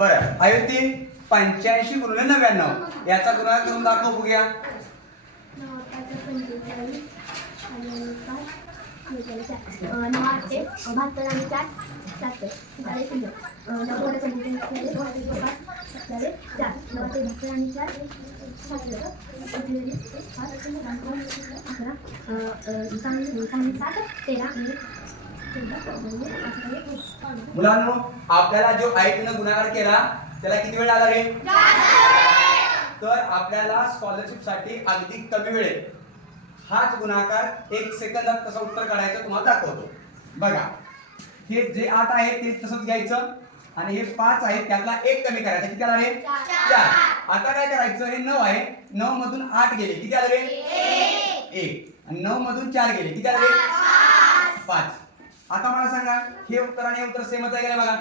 बरं अयोती 85 गुणिले 99 याचा गुणाकार करून दाखव बघूया. 9 मुलांनो आपल्याला जो 8 ने गुणाकार केला त्याला किती वेळ लागला रे? तर आपल्याला स्कॉलरशिप साठी अगदी कमी वेळेत हाच गुणाकार 1 सेकंदात कसं उत्तर काढायचं तुम्हाला दाखवतो. बघा हे जे 8 आहे ते तसंच घ्यायचं आणि हे 5 आहे त्यातला 1 कमी करायचा. किती आला रे? 4. आता काय करायचं? हे 9 आहे 9 मधून 8 गेले किती आले रे? 1. आणि 9 मधून 4 गेले किती आले रे? 5. आता मला सांगा हे उत्तर आणि हे उत्तर सेमच आहे का नाही बघा.